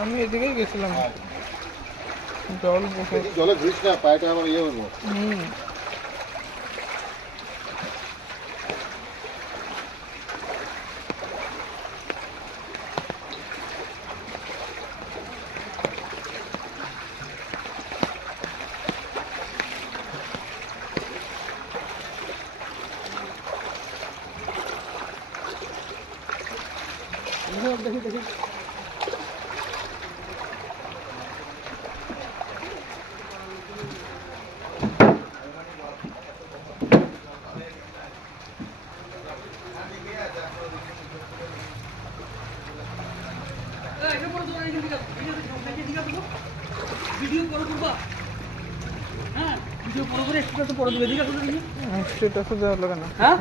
আমি এদিকেই গেছিলাম। জল জলে ঘুরিস না, পায়েটা আমার ইয়ে হলো। দেখি দেখি ভিডিও করে করবা। হ্যাঁ ভিডিও করে একটু পরে দেবে। ঠিক আছে, স্টেটাসে দেওয়া লাগে না। হ্যাঁ